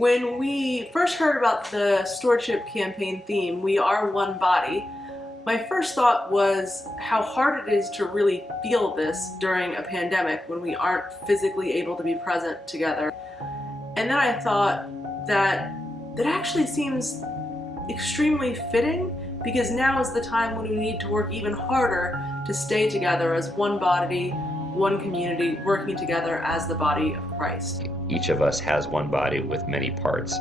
When we first heard about the stewardship campaign theme, "We Are One Body," my first thought was how hard it is to really feel this during a pandemic when we aren't physically able to be present together. And then I thought that actually seems extremely fitting, because now is the time when we need to work even harder to stay together as one body, one community, working together as the body of Christ. Each of us has one body with many parts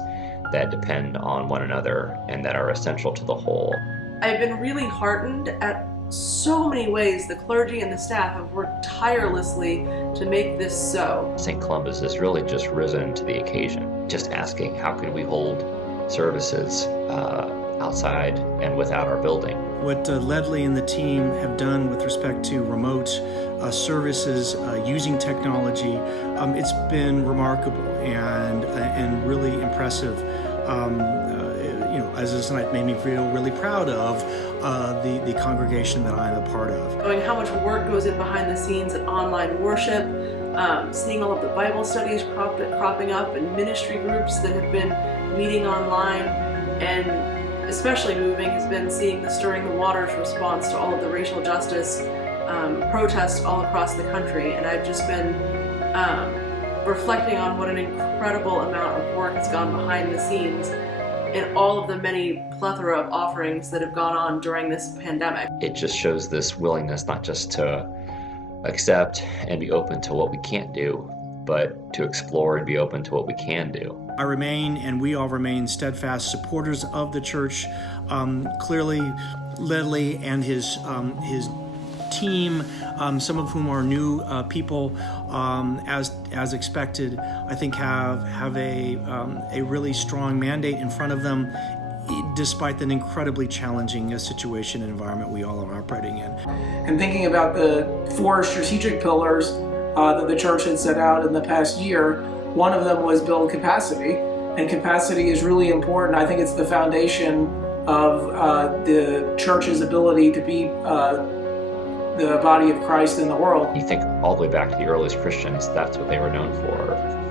that depend on one another and that are essential to the whole. I've been really heartened at so many ways the clergy and the staff have worked tirelessly to make this so. St. Columba's has really just risen to the occasion, just asking how could we hold services outside and without our building. What Ledley and the team have done with respect to remote services, using technology, it's been remarkable and really impressive. As this night made me feel really proud of the congregation that I'm a part of. Knowing how much work goes in behind the scenes at online worship, seeing all of the Bible studies cropping up and ministry groups that have been meeting online, and especially moving has been seeing the Stirring the Waters response to all of the racial justice protests all across the country. And I've just been reflecting on what an incredible amount of work has gone behind the scenes in all of the many plethora of offerings that have gone on during this pandemic. It just shows this willingness not just to accept and be open to what we can't do, but to explore and be open to what we can do. I remain, and we all remain, steadfast supporters of the church. Clearly, Ledley and his team, some of whom are new people, as expected, I think have a really strong mandate in front of them, despite an incredibly challenging situation and environment we all are operating in. And thinking about the 4 strategic pillars that the church had set out in the past year, one of them was build capacity, and capacity is really important. I think it's the foundation of the church's ability to be the body of Christ in the world. You think all the way back to the earliest Christians, that's what they were known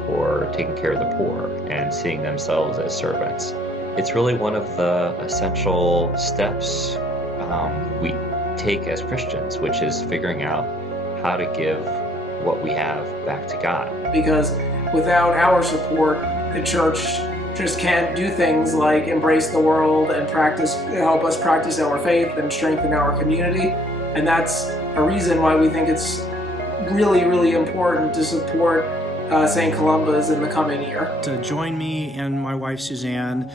for taking care of the poor and seeing themselves as servants. It's really one of the essential steps we take as Christians, which is figuring out how to give what we have back to God. Because without our support, the church just can't do things like embrace the world and help us practice our faith and strengthen our community. And that's a reason why we think it's really, really important to support St. Columba's in the coming year. To join me and my wife Suzanne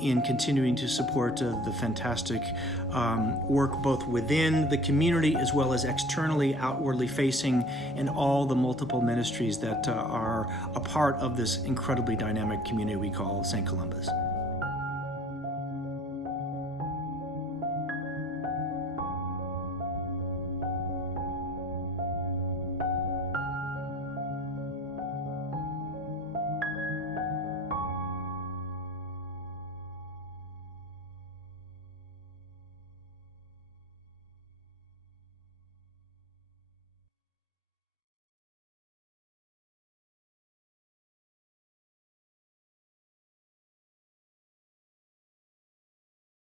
in continuing to support the fantastic work both within the community as well as externally, outwardly facing, and all the multiple ministries that are a part of this incredibly dynamic community we call St. Columba's.